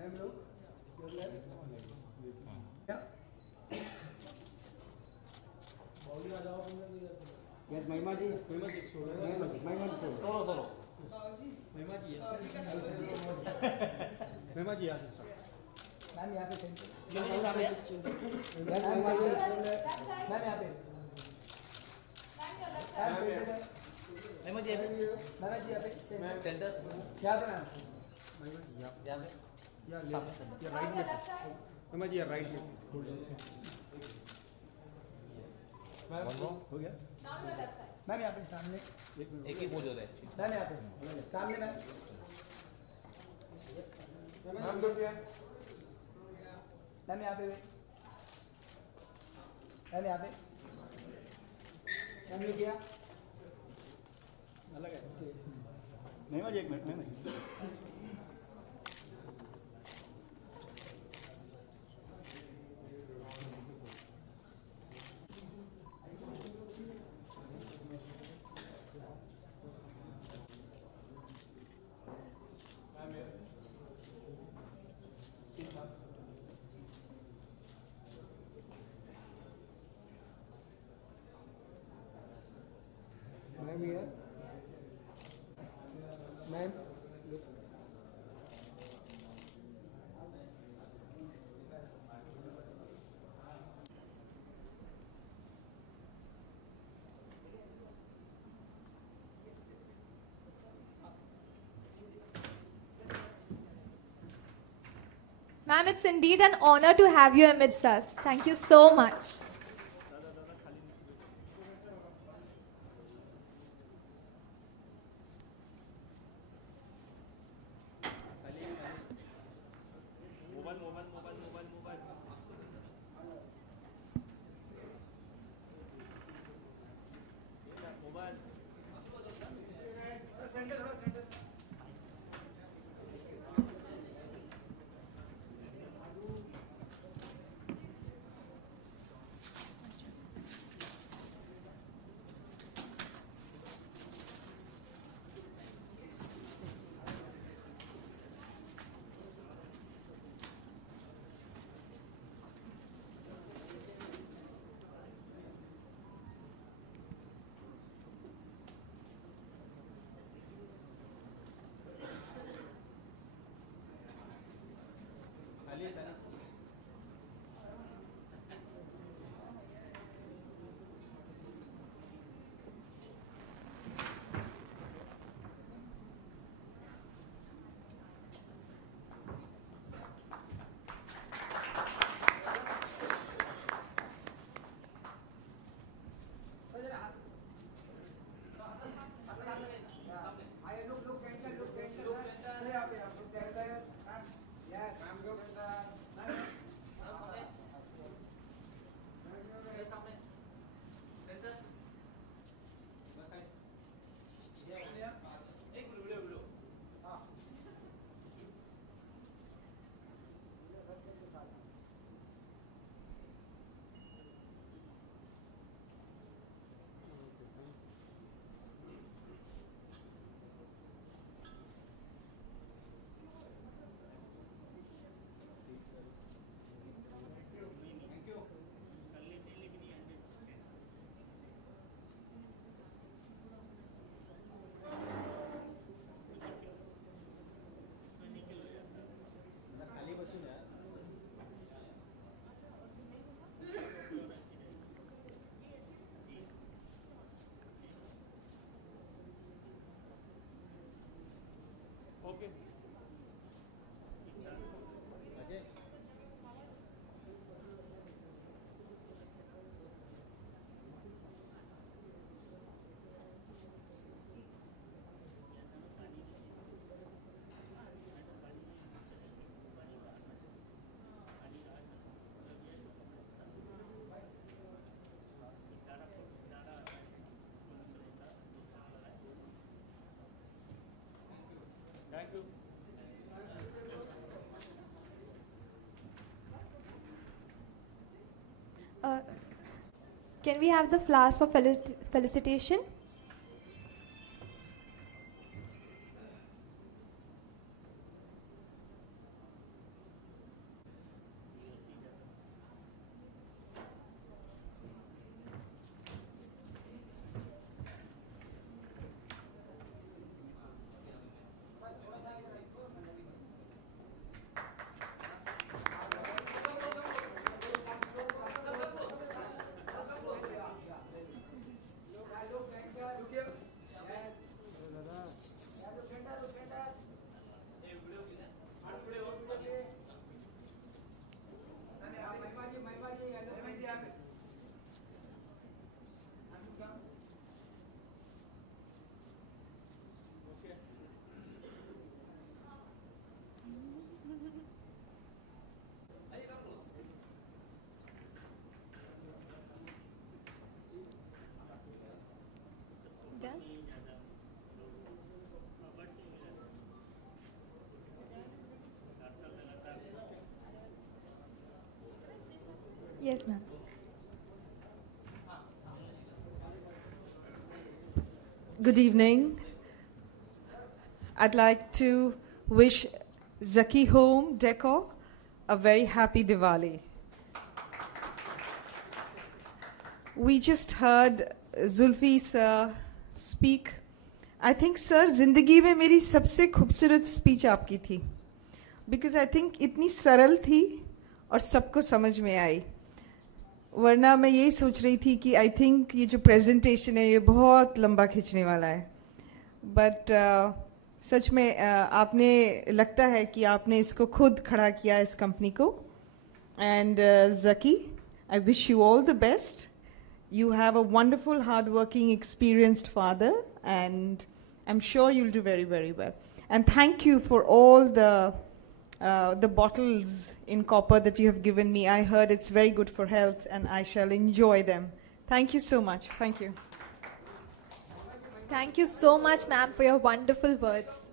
Yes, महिमा जी solo महिमा जी यहाँ से मैम यहाँ पे सेंटर मैम यहाँ पे मैम यहाँ पे महिमा जी यहाँ पे सेंटर क्या पे मैम महिमा जी यहाँ पे या राइट में महिमा जी राइट में हो गया मैम यहाँ पे सामने एक ही पोज हो रहा है मैम यहाँ पे सामने मैम मैम दो क्या मैम यहाँ पे मैम यहाँ पे मैम ये क्या अलग है नहीं मुझे एक मिनट नहीं मैम ये ma'am Ma'am, it's indeed an honor to have you amidst us. Thank you so much. Can we have the flowers for felicitation? Yes, ma'am. Good evening. I'd like to wish Zaki Home Decor a very happy Diwali. We just heard Zulfi sir speak. I think sir, जिंदगी में मेरी सबसे खूबसूरत speech आपकी थी. Because I think इतनी सरल थी और सबको समझ में आई. वरना मैं यही सोच रही थी कि आई थिंक ये जो प्रेजेंटेशन है ये बहुत लंबा खींचने वाला है. बट सच में आपने लगता है कि आपने इसको खुद खड़ा किया इस कंपनी को. And Zaki, I wish you all the best. You have a wonderful, hard-working, experienced father, and I'm sure you'll do very, very well. And thank you for all the bottles in copper that you have given me. I heard it's very good for health, and I shall enjoy them. Thank you so much. Thank you. Thank you so much, ma'am, for your wonderful words.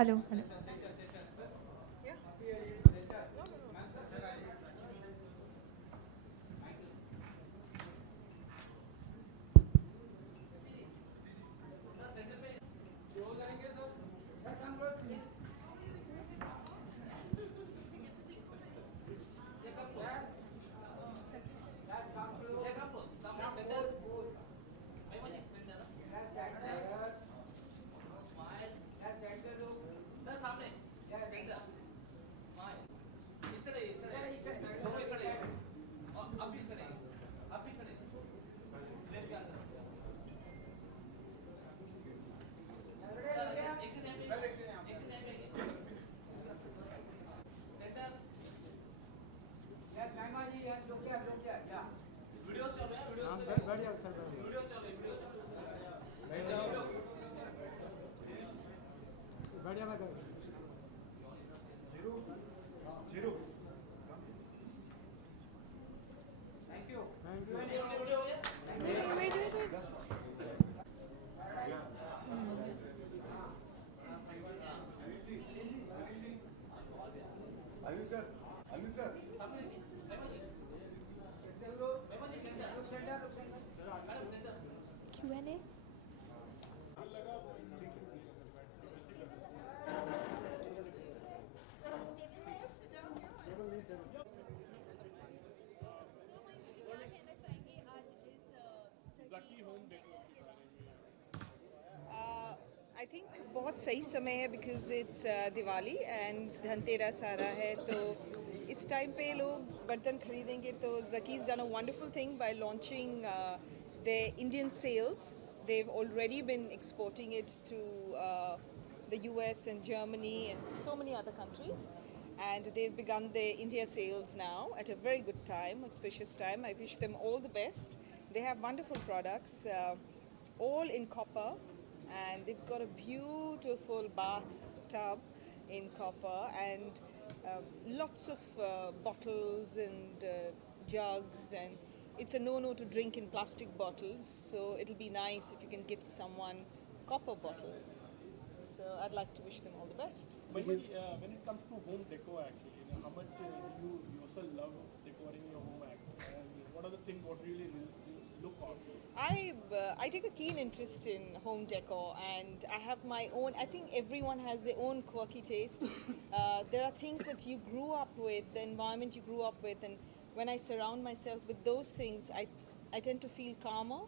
Hello. Hello. Q&A. I think बहुत सही समय है because it's Diwali and Dhanteras आ रहा है, तो इस time पे लोग बर्तन खरीदेंगे. तो Zaki's done a wonderful thing by launching the Indian sales. They've already been exporting it to the US and Germany and so many other countries. And they've begun their India sales now at a very good time, auspicious time. I wish them all the best. They have wonderful products, all in copper. And they've got a beautiful bathtub in copper and lots of bottles and jugs, and it's a no-no to drink in plastic bottles, so it'll be nice if you can gift someone copper bottles. So I'd like to wish them all the best. But when it comes to home decor, actually, how much you yourself love decorating your home, and what are the things what really look after? I take a keen interest in home decor, and I have my own. I think everyone has their own quirky taste. There are things that you grew up with, the environment you grew up with, and when I surround myself with those things, I tend to feel calmer.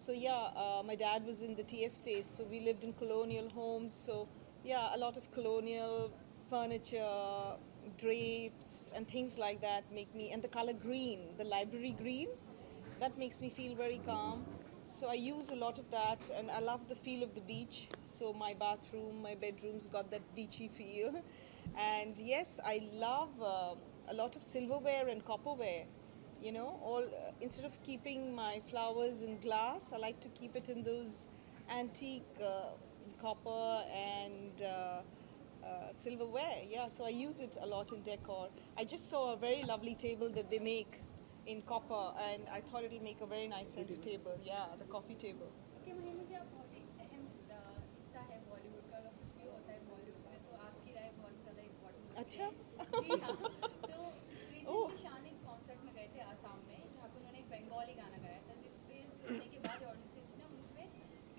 So yeah, my dad was in the tea estate, so we lived in colonial homes. So yeah, a lot of colonial furniture, drapes, and things like that make me, and the color green, the library green, that makes me feel very calm. So I use a lot of that, and I love the feel of the beach. So my bathroom, my bedroom's got that beachy feel. And yes, I love a lot of silverware and copperware. You know, all instead of keeping my flowers in glass, I like to keep it in those antique copper and silverware. Yeah, so I use it a lot in decor. I just saw a very lovely table that they make in copper, and I thought it'll make a very nice center table. Yeah, the coffee table. Okay वहीं मुझे आप बहुत एक अहम हिस्सा है बॉलीवुड का अगर कुछ भी होता है बॉलीवुड में तो आपकी राय बहुत ज़्यादा इम्पोर्टेंट होती अच्छा? है जी हाँ तो ओह। रिसेंटली शान एक कॉन्सर्ट में गए थे आसाम में जहाँ पे उन्होंने एक बंगाली गाना गाया था जिस पे सुनने के बाद ऑडियंस ने उसमें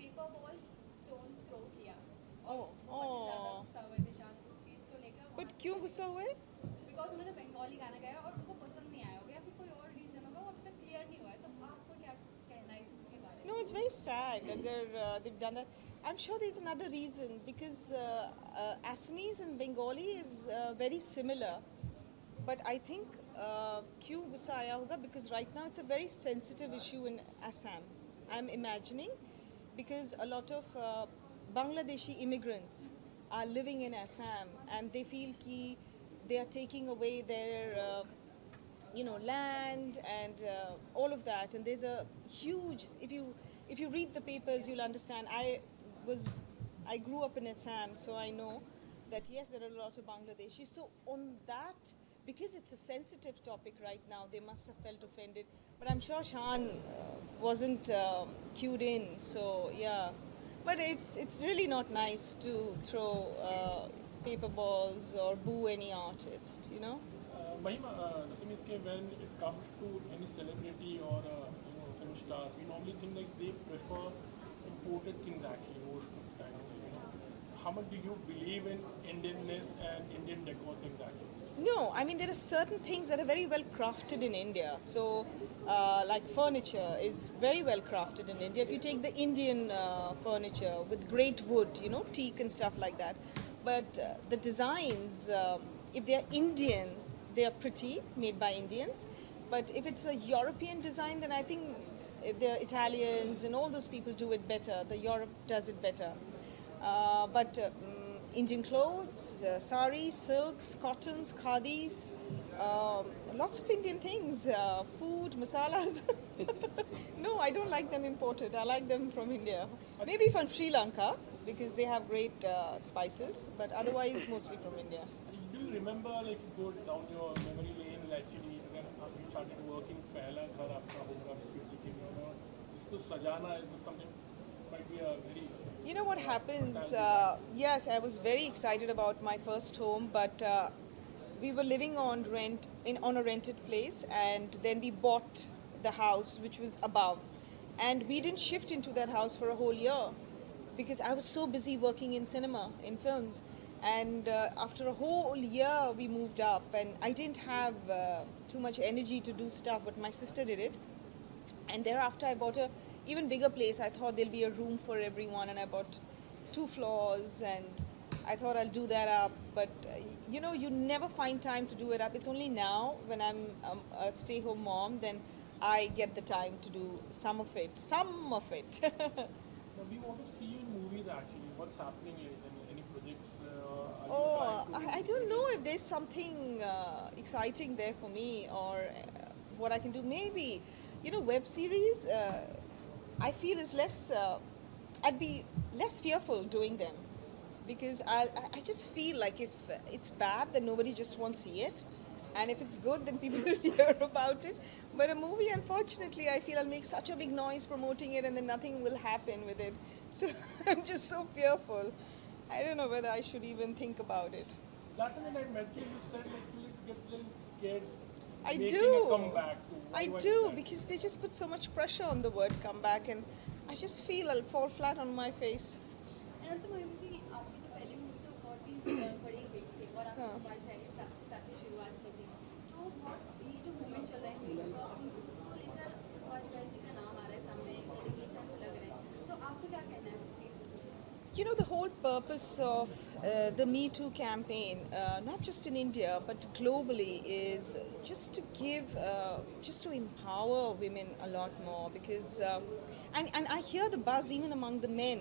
पेपर बॉल्स स्टोन थ्रो किया और बहुत ही ज़्यादा गुस्सा हुए थे शान उस चीज़ को लेकर बट क्यों गुस्सा हुए? बिकॉज उन्होंने बंगाली गाना गाया और उनको पसंद नहीं आया होगा या फिर कोई और रीज़न होगा वो अभी तक क्लियर नहीं हुआ है तो आपको क्या कहना है इसके बारे में No, it's very sad. Agar they've done that. I'm sure there's another reason because Assamese and Bengali is very similar. But I think kyun gussa aaya hoga because right now it's a very sensitive issue in Assam. I'm imagining because a lot of Bangladeshi immigrants are living in Assam and they feel ki they are taking away their land and all of that. And there's a huge, if you read the papers, you'll understand. I grew up in Assam, so I know that yes, there are a lot of Bangladeshis. So on that, because it's a sensitive topic right now, they must have felt offended. But I'm sure Shan wasn't cued in. So yeah, but it's really not nice to throw paper balls or boo any artist, you know. Mahima, the thing is that when it comes to any celebrity or film stars, we normally think like they prefer imported things actually most of the time. How much do you believe in Indianness and Indian decor things actually? No, I mean there are certain things that are very well crafted in India. So, like furniture is very well crafted in India. If you take the Indian furniture with great wood, teak and stuff like that. But the designs, if they are Indian, they are pretty, made by Indians. But if it's a European design, then I think the Italians and all those people do it better. The Europe does it better. But Indian clothes, saris, silks, cottons, khadis, lots of Indian things, food, masalas. No, I don't like them imported. I like them from India. Maybe from Sri Lanka because they have great spices, but otherwise mostly from India. Do you remember like you go down your memory lane actually when you started working पहला घर आपका होगा इसको सजाना is something might be a very You know what happens? Yes, I was very excited about my first home, but we were living on rent on a rented place, and then we bought the house which was above, and we didn't shift into that house for a whole year because I was so busy working in cinema, in films, and after a whole year we moved up, and I didn't have too much energy to do stuff, but my sister did it, and thereafter I bought a even bigger place. I thought there'll be a room for everyone, and I bought 2 floors, and I thought I'll do that up. But you never find time to do it up. It's only now when I'm a stay-home mom, then I get the time to do some of it. Some of it. Now, we want to see you in movies actually. What's happening like any projects? I don't know if there's something exciting there for me or what I can do. Maybe, web series. I feel is less. I'd be less fearful doing them because I just feel like if it's bad, then nobody just won't see it, and if it's good, then people will hear about it. But a movie, unfortunately, I feel I'll make such a big noise promoting it, and then nothing will happen with it. So I'm just so fearful. I don't know whether I should even think about it. That time when I met you, you said like you get a little scared. I making do. A comeback. I do because they just put so much pressure on the word comeback, and I just feel I'll fall flat on my face. And also महिमा जी आपकी जो पहली movie तो बहुत ही बड़ी hit थी और आपकी हाँ. स्मार्ट फैमिली साथ से शुरुआत की थी तो बहुत ये जो मूवमेंट चल रहा है हीरो का उसको लेकर स्मार्ट फैमिली का नाम आ रहा है सामने allegation purpose of the Me Too campaign, not just in India but globally, is just to give, just to empower women a lot more. Because, and I hear the buzz even among the men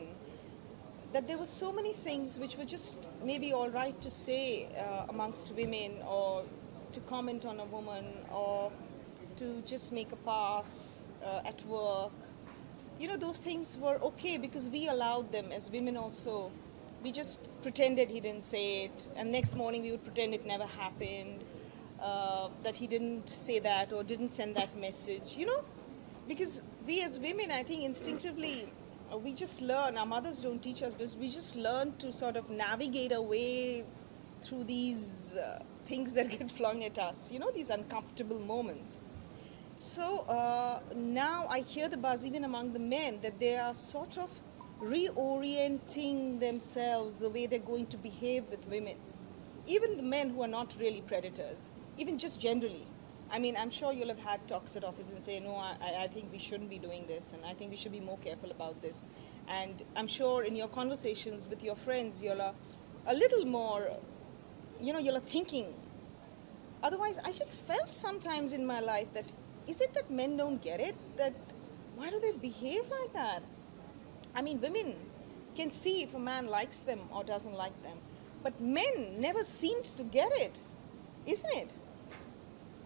that there were so many things which were just maybe all right to say amongst women, or to comment on a woman, or to just make a pass at work. You know, those things were okay because we allowed them as women also. We just pretended he didn't say it, and next morning we would pretend it never happened, that he didn't say that or didn't send that message, you know? Because we as women, I think instinctively, we just learn, our mothers don't teach us, but we just learn to sort of navigate our way through these things that get flung at us, you know, these uncomfortable moments. So now I hear the buzz even among the men that they are sort of reorienting themselves the way they're going to behave with women. Even the men who are not really predators, even just generally. I mean, I'm sure you'll have had talks at office and say, no, I think we shouldn't be doing this, and I think we should be more careful about this. And I'm sure in your conversations with your friends, you're a little more, you know, you're thinking. Otherwise, I just felt sometimes in my life that, is it that men don't get it? That why do they behave like that? I mean, women can see if a man likes them or doesn't like them, but men never seemed to get it, isn't it?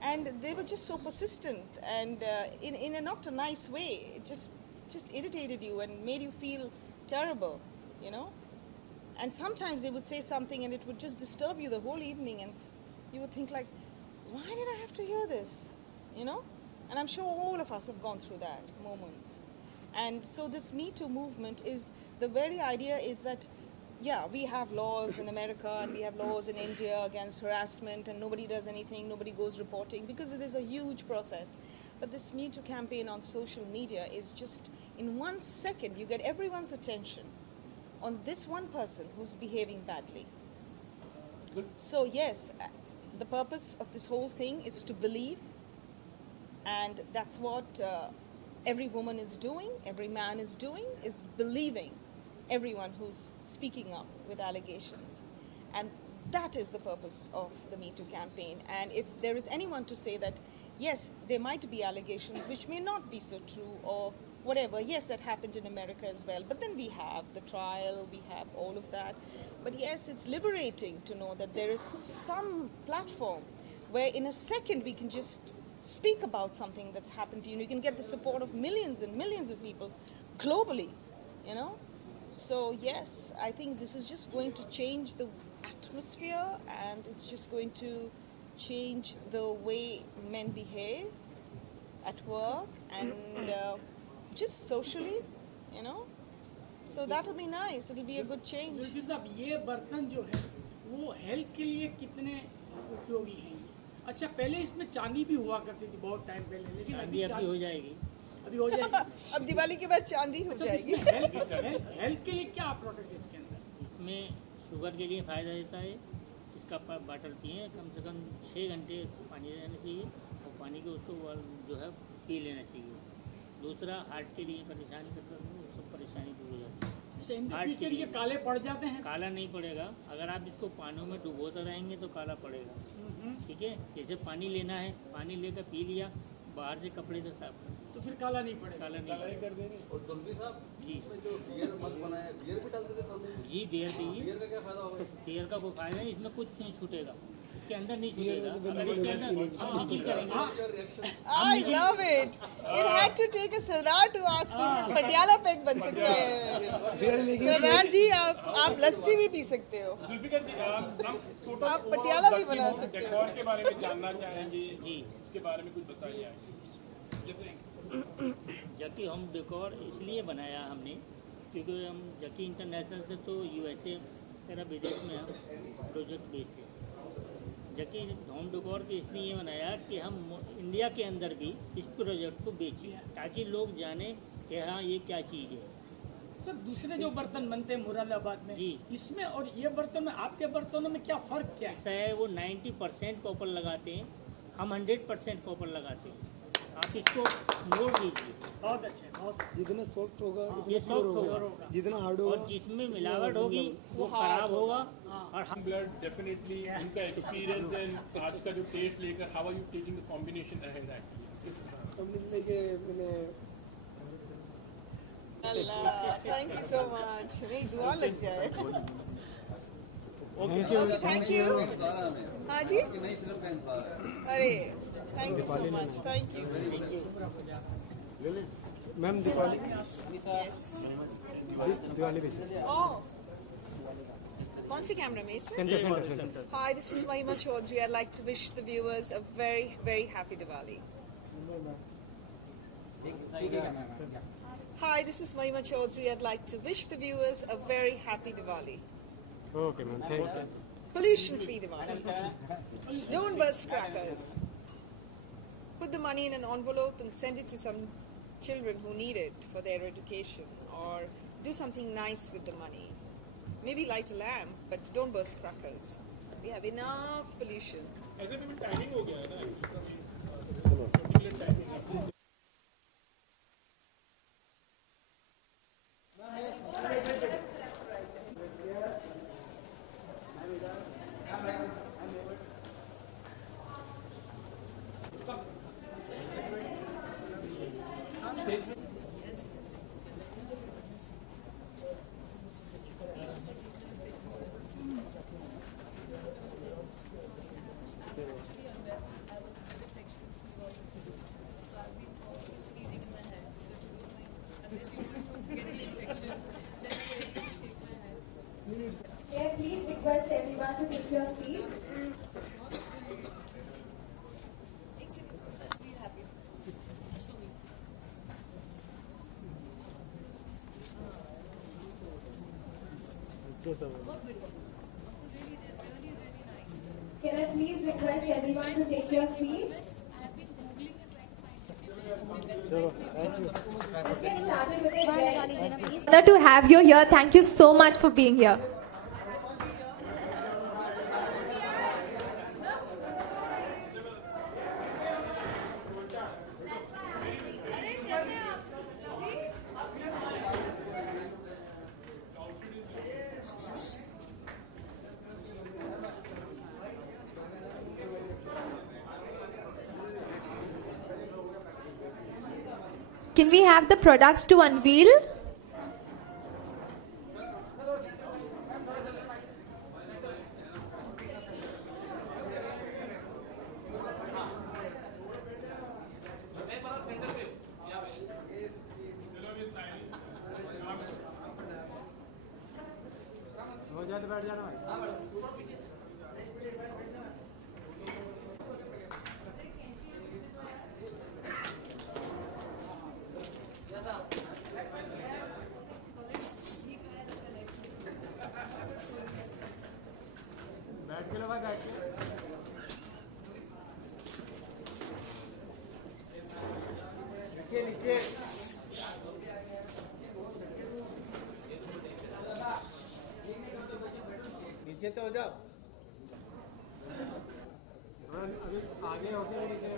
And they were just so persistent, and in a not a nice way. It just irritated you and made you feel terrible, you know? And sometimes they would say something and it would just disturb you the whole evening, and you would think like, why did I have to hear this, you know? And I'm sure all of us have gone through that moments. And so this Me Too movement is, the very idea is that, yeah, we have laws in America and we have laws in India against harassment, and nobody does anything, nobody goes reporting because it is a huge process. But this Me Too campaign on social media is just, in 1 second, you get everyone's attention on this one person who's behaving badly. So yes, the purpose of this whole thing is to believe, and that's what every woman is doing, every man is doing, is believing everyone who's speaking up with allegations. And that is the purpose of the Me Too campaign. And if there is anyone to say that, yes, there might be allegations which may not be so true or whatever, yes, that happened in America as well, but then we have the trial, we have all of that. But yes, it's liberating to know that there is some platform where in a second we can just speak about something that's happened to you. You can get the support of millions and millions of people globally, you know? So yes, I think this is just going to change the atmosphere, and it's just going to change the way men behave at work and just socially, you know? So that'll be nice. It'll be a good change. Zulfi साहब, ये बर्तन जो है वो health के लिए कितने उपयोगी हैं? अच्छा, पहले इसमें चांदी भी हुआ करती थी बहुत टाइम पहले, लेकिन अभी हो जाएगी, अभी हो जाएगी। अब दिवाली के बाद चांदी हो जाएगी। हेल्थ के लिए क्या प्रोडक्ट इसके अंदर? इसमें शुगर के लिए फ़ायदा देता है। इसका बाटल पिए, कम से कम 6 घंटे पानी रहना चाहिए, और पानी को उसको जो है पी लेना चाहिए। दूसरा, हार्ट के लिए परेशानी करता है, वो सब परेशानी दूर हो जाती है। हार्ट के लिए काले पड़ जाते हैं? काला नहीं पड़ेगा, अगर आप इसको पानी में डुबोते रहेंगे तो काला पड़ेगा। ठीक है, जैसे पानी लेना है, पानी लेकर पी लिया, बाहर से कपड़े से साफ कर, तो फिर काला नहीं पड़ेगा। काला नहीं कर देंगे। और जुल्फी साहब जी, जो बियर मग बनाया, बियर भी डाल सकते हैं? जी, बियर पिए। बियर का क्या फायदा होगा? बियर का कोई फायदा नहीं, इसमें कुछ नहीं छूटेगा, इसके अंदर नहीं छूटेगा। अगर इसके अंदर हम निकल करेंगे। I love it. It had to take a Sardar to ask इसमें पटियाला पैक बन सकता है। सरदार जी, आप लस्सी भी पी सकते हो। आप पटियाला भी बना सकते हो। डेकोर के बारे में जानना चाहेंगे जी, इसके बारे में कुछ बताइए। जैसे जकी होम डेकोर इसलिए बनाया हमने क्योंकि हम जकी इंटरनेशनल से तो यूएसए तेरा विदेश में हम प्रोजेक्ट बेचते हैं। जकी होम डेकोर के इसलिए बनाया कि हम इंडिया के अंदर भी इस प्रोजेक्ट को बेचें, ताकि लोग जाने कि हाँ ये क्या चीज़ है। सर, दूसरे जो बर्तन बनते हैं मुरादाबाद में, जी, इसमें और ये बर्तन में, आपके बर्तनों में क्या फ़र्क क्या है? ऐसा है, वो 90% कॉपर लगाते हैं, हम 100% कॉपर लगाते हैं। आप इसको मोड़ दीजिए, बहुत अच्छा, बहुत अच्छा। जितना सॉफ्ट होगा ये उतना सॉफ्ट प्योर होगा, होगा जितना हार्ड और होगा जिसमें मिलावट होगी वो खराब होगा। और ब्लड डेफिनेटली उनका एक्सपीरियंस एंड आज का जो टेस्ट लेकर how are you taking the combination ahead actually? हम लेके मैंने अल्लाह, थैंक यू सो मच, मेरी दुआ लग जाए। Thank okay, thank you. हाँ जी, नई फिल्म का इंतजार है। अरे thank you so much, thank you. Ma'am Diwali yes. Diwali पे ओह, कौन से कैमरा में इसमें? Centre Hi, this is Mahima Chaudhary. I'd like to wish the viewers a very, very happy Diwali. Hi, this is Mahima Chaudhary. I'd like to wish the viewers a very happy Diwali. Okay ma'am thank you Pollution-free Diwali. Don't burst crackers. Put the money in an envelope and send it to some children who need it for their education, or do something nice with the money. Maybe light a lamp, but don't burst crackers. We have enough pollution. ऐसे में timing हो गया है ना, particular timing. May I please request everyone to take your seats? Can I please request everyone to take your seats? Let's get started with the event. Honor to have you here. Thank you so much for being here. Can we have the products to unveil? हो जाए तो बैठ जाना भाई बैठ के लो भाई बैठ के नीचे नीचे नीचे तो हो जाओ अभी आगे होके नीचे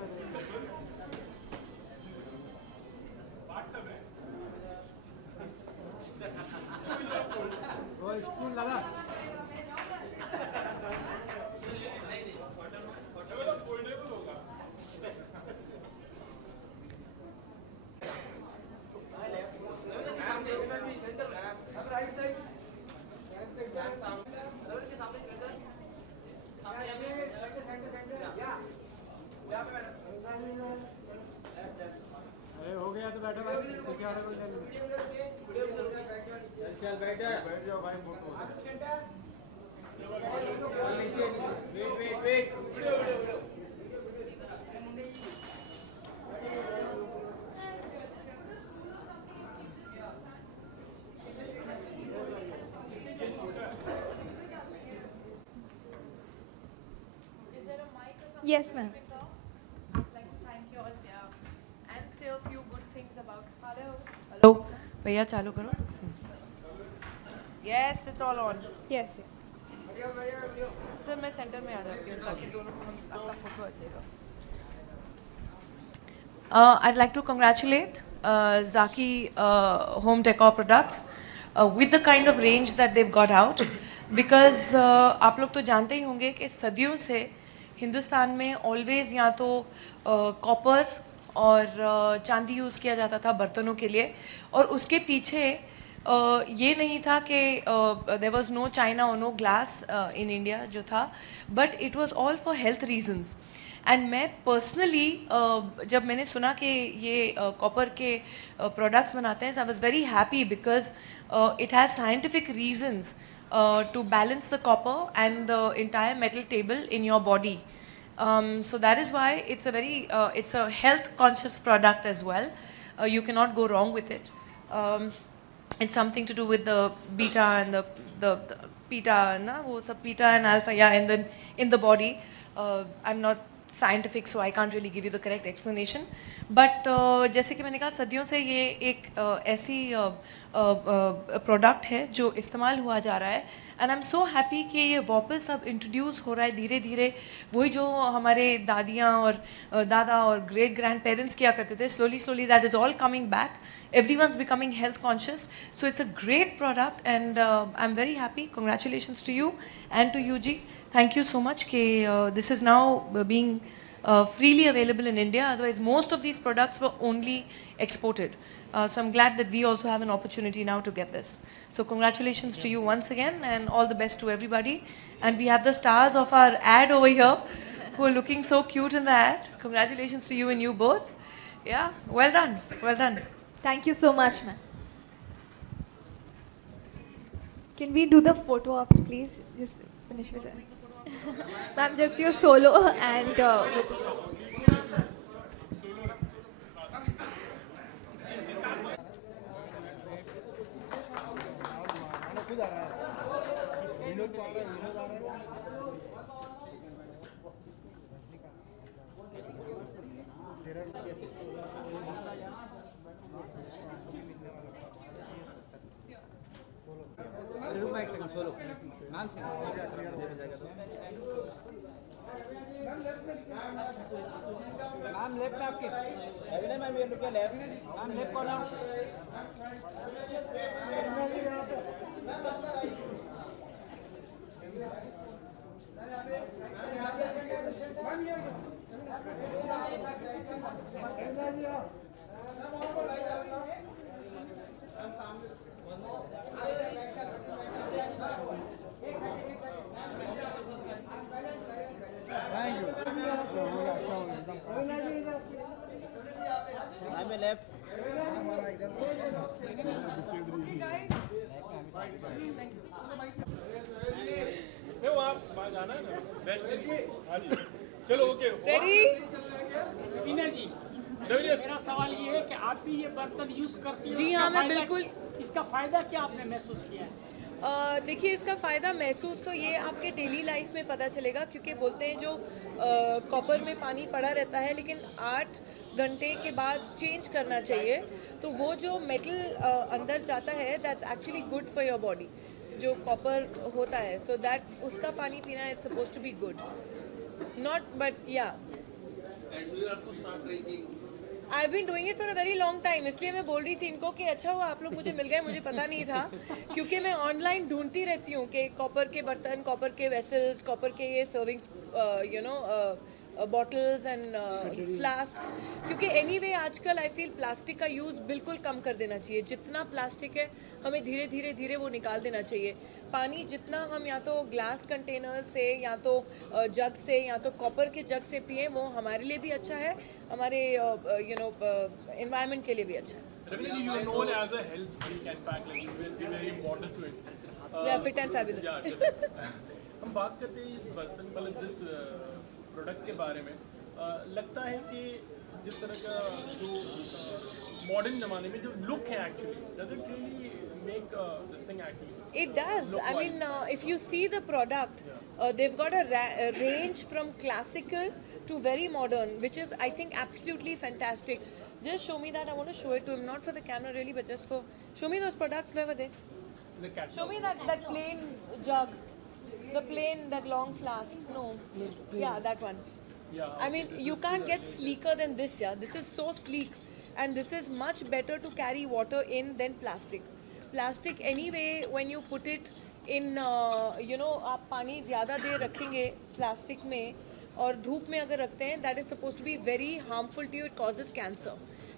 वो स्कूल लगा अरे हो गया तो बैठो भाई चल बैठ जाओ भाई नीचे wait wait wait Yes, ma'am. I'd like to thank you all and say a few good things about. Hello. भैया चालू करो. Yes, it's all on. Yes. Sir मैं सेंटर में आ जाती हूँ ताकि दोनों को आपका फोटो आ जाएगा. I'd like to congratulate Zaki Home Decor Products with the kind of range that they've got out, because आप लोग तो जानते ही होंगे कि सदियों से हिंदुस्तान में ऑलवेज या तो कॉपर और चांदी यूज़ किया जाता था बर्तनों के लिए, और उसके पीछे ये नहीं था कि देयर वाज नो चाइना और नो ग्लास इन इंडिया जो था, but it was all for health reasons. And मैं पर्सनली जब मैंने सुना कि ये कॉपर के प्रोडक्ट्स बनाते हैं, I was very happy because it has scientific reasons to balance the copper and the entire metal table in your body. So that is why it's a very it's a health conscious product as well. You cannot go wrong with it. It's something to do with the beta and the beta, na, wo sab beta and alpha, yeah, and then in the body. I'm not scientific, so I can't really give you the correct explanation. But जैसे कि मैंने कहा, सदियों से ये एक ऐसी product है जो इस्तेमाल हुआ जा रहा है, and I am so happy कि ये वापस अब इंट्रोड्यूस हो रहा है धीरे धीरे. वही जो हमारे दादियाँ और दादा और ग्रेट ग्रैंड पेरेंट्स किया करते थे, slowly that is all coming back. Everyone's becoming health conscious, so it's a great product, and I'm very happy. Congratulations to you and to UG. Thank you so much. This is now being freely available in India. Otherwise, most of these products were only exported. So I'm glad that we also have an opportunity now to get this. So congratulations to you once again, and all the best to everybody. And we have the stars of our ad over here who are looking so cute in the ad. Congratulations to you and you both. Yeah, well done, well done. Thank you so much, ma'am. Can we do the photo ops, please? Just finish with it. Ma'am, just your solo and with the song. Solo. Ma'am, ma'am left आपके अभी ma'am ये लोग क्या left ma'am left corner चलो okay ready. टीना जी, मेरा सवाल ये है कि आप भी ये बर्तन यूज करती हैं? जी हाँ, मैं बिल्कुल. इसका फायदा क्या आपने महसूस किया है? देखिए, इसका फ़ायदा महसूस तो ये आपके डेली लाइफ में पता चलेगा, क्योंकि बोलते हैं जो कॉपर में पानी पड़ा रहता है लेकिन 8 घंटे के बाद चेंज करना चाहिए, तो वो जो मेटल अंदर जाता है that's actually good for your body, जो कॉपर होता है, सो दैट उसका पानी पीना is suppose to be good, not but yeah. I've been doing it for a very long time, इसलिए मैं बोल रही थी इनको कि अच्छा हुआ आप लोग मुझे मिल गए, मुझे पता नहीं था, क्योंकि मैं ऑनलाइन ढूंढती रहती हूँ कि कॉपर के बर्तन, कॉपर के वेसल्स, कॉपर के ये सर्विंग्स, बॉटल्स एंड फ्लास्क, क्योंकि एनीवे आजकल आई फील प्लास्टिक का यूज़ बिल्कुल कम कर देना चाहिए. जितना प्लास्टिक है हमें धीरे धीरे वो निकाल देना चाहिए. पानी जितना हम या तो ग्लास कंटेनर से या तो जग से या तो कॉपर के जग से पिए, वो हमारे लिए भी अच्छा है, हमारे एनवायरनमेंट के लिए भी अच्छा है. Ravi, you are known as a health freak and fact, like you are very important to it. Yeah, fit and fabulous. हम बात करते हैं इस बर्तन मतलब जिस प्रोडक्ट के बारे में, लगता है कि जिस तरह का जो मॉडर्न ज़माने में जो लुक है actually, does it really make this thing actually? It does. I mean, if you see the product, they've got a range from classical to very modern, which is, I think, absolutely fantastic. Just show me that. I want to show it to him, not for the camera really, but just for. Show me those products. Where were they? Show me that plain jug, the plain that long flask. No. Yeah, that one. Yeah. I mean, you can't get sleeker than this, yeah. This is so sleek, and this is much better to carry water in than plastic. Plastic, anyway, when you put it in, you know, आप पानी ज़्यादा देर रखेंगे plastic में और धूप में अगर रखते हैं, that is supposed to be very harmful to you. It causes cancer.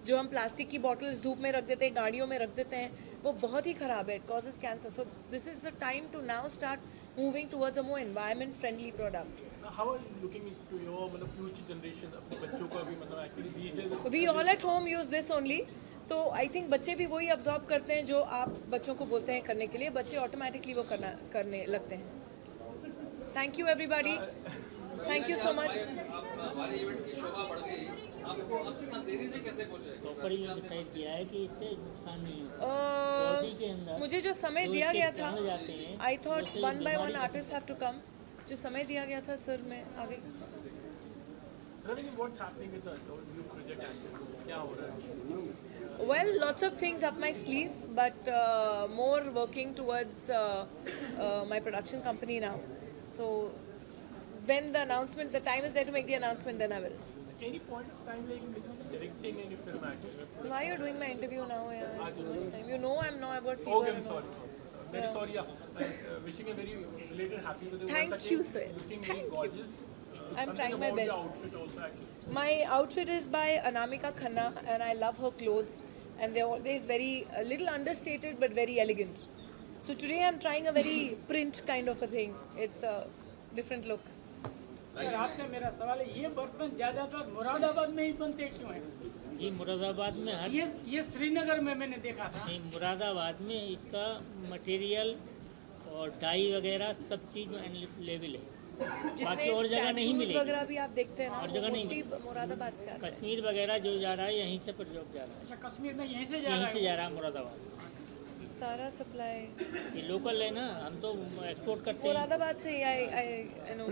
जो हम प्लास्टिक की बॉटल्स धूप में रख देते हैं, गाड़ियों में रख देते हैं, वो बहुत ही ख़राब है. It causes cancer. So this is the time to now start moving towards a more environment-friendly product. How are you looking into your मतलब future generation अपने बच्चों को भी मतलब actually these days We all at home use this only. तो I think बच्चे भी वही अब्जॉर्ब करते हैं जो आप बच्चों को बोलते हैं करने के लिए, बच्चे ऑटोमेटिकली वो करने लगते हैं. Thank you everybody, thank you so much. हमारे इवेंट की शोभा बढ़ गई, आपको अब इतना देरी से कैसे पहुंचे? प्रॉपर ये डिसाइड किया है कि इससे नुकसान नहीं होगा. बॉडी के अंदर मुझे जो समय जो दिया इसके गया था, प्राण जाते हैं, आई थॉट उससे 1 by 1 बीमारी आर्टिस्ट हैव टू कम. जो समय दिया गया था सर, मैं आ गई. Ravini, what's happening with the new project actually? क्या हो रहा है? Well, lots of things up my sleeve, but more working towards my production company now. So when the announcement, the time is there to make the announcement, then I will. Any point of time like directing any film actually? Why are you doing my interview now? Yeah, Aaj so ho much time. You know I'm not about fever. Okay, I'm and all. sorry. Very sorry. Yeah. Wishing you very belated happy birthday. Thank once you, again. sir. Looking Thank very you. gorgeous. I'm Something trying my about best. The outfit also actually. My outfit is by Anamika Khanna, and I love her clothes, and they're always very a little understated but very elegant. So today I'm trying a very print kind of a thing. It's a different look. Sir आपसे मेरा सवाल है, ये बर्तन ज़्यादातर मुरादाबाद में ही बनते क्यों हैं? जी मुरादाबाद में हर ये श्रीनगर में मैंने देखा था. नहीं, मुरादाबाद में इसका मटेरियल और डाई वगैरह सब चीज़ अवेलेबल है. जितने बाकी और जगह नहीं statues मिलेगी. वगैरह भी आप देखते हैं ना, और वो जगह नहीं mostly मुरादाबाद से आते हैं. कश्मीर वगैरह जो जा रहा है यहीं से प्रयोग जा रहा है. अच्छा, कश्मीर में यहीं से जा यहीं रहा से है. जा रहा है मुरादाबाद. सारा सप्लाई ये लोकल है ना, हम तो एक्सपोर्ट करते हैं. मुरादाबाद से ही I know.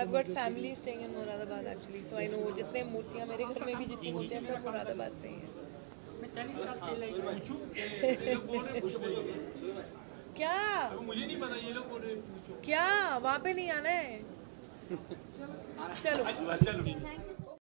I've got family staying in Moradabad actually, so I know जितने मूर्तियाँ मेरे घर में भी जितनी मूर्तियाँ सब मुरादाबाद से ही हैं. मैं 40 साल से लाइक ये लोग बोल रहे पूछो. क्या मुझे नहीं पता, ये लोग बोल रहे पूछो. क्या वहाँ पे नहीं आना है? चलो. चलो. Thank you so